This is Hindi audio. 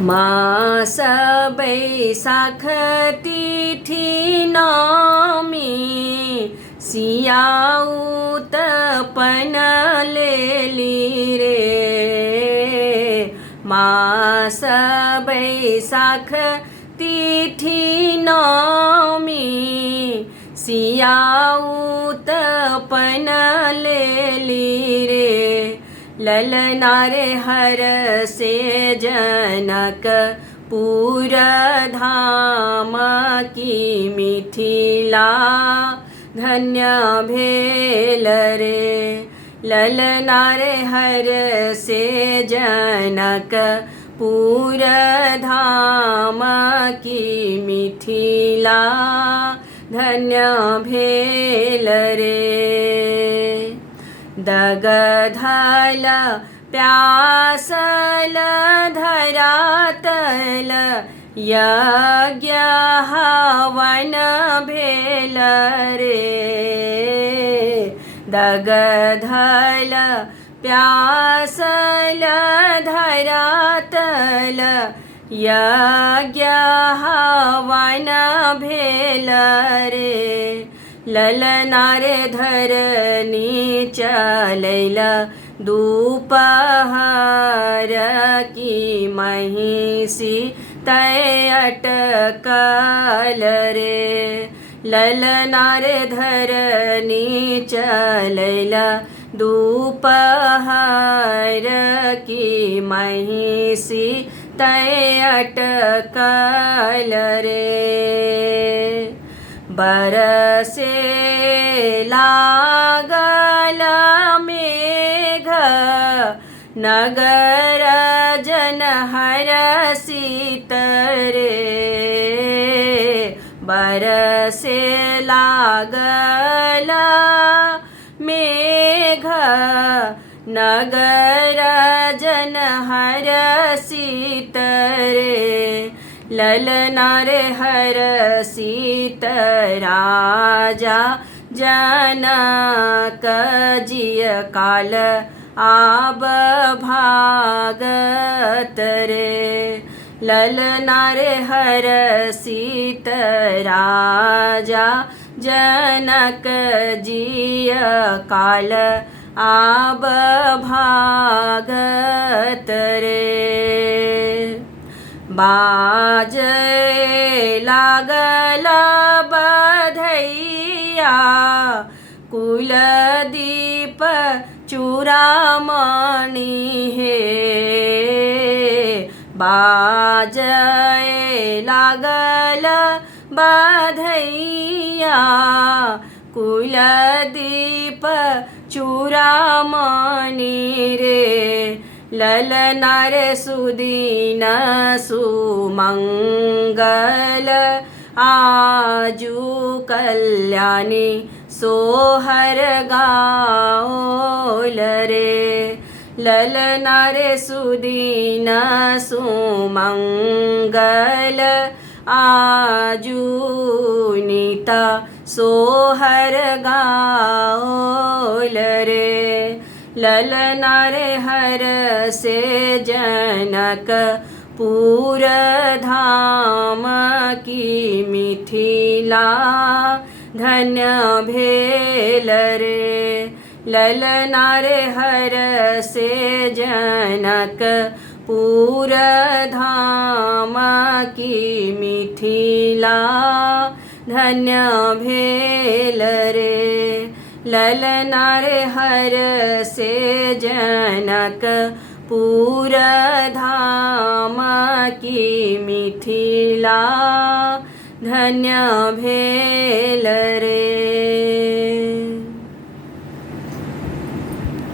मास बैसाख तिथि नौमी सियाउत पन लेली रे। मास बैसाख तिथि नौमी सियाउत पन लेली रे। ललना रे हर से जनक पुर धाम की मिथिला धन्य भेल रे। ललना रे हर से जनक पुर धाम की मिथिला धन्य भेल रे। दगधल प्यासल धरातल यज्ञ हवन भेल रे। दगधल प्यासल धरातल यज्ञ हवन भेल रे। ललना रे धरनी चलैल दुपहर की महिषी तय अटकल रे। ललना रे धरनी चलैल दुपहर की महिषी तय अटकल रे। बरसे लागल मेघ नगर जन हरषित रे। बरसे लागल मेघ नगर जन हरषित रे। ललना रे हरषित राजा जनक जिय काल आब भागत रे। ललना रे हरषित राजा जनक जिय काल आब भागत रे। बाजै लागल बधैया कुलदीप चूड़ामणि हे। बाजै लागल बधैया कुलदीप चूड़ामणि रे। ललना रे सुदीन सुमंगल आजू कल्याणी सोहर गाओल रे। ललना रे सुदीन सुमंगल आजू नीता सोहर गाओल रे। ललना रे हर से जनक पुर धाम की मिथिला धन्य भेल रे। ललना रे हर से जनक पुर धाम की मिथिला धन्य भेल रे। ललना रे हर से जनक पुर धाम की मिथिला धन्य भेल रे।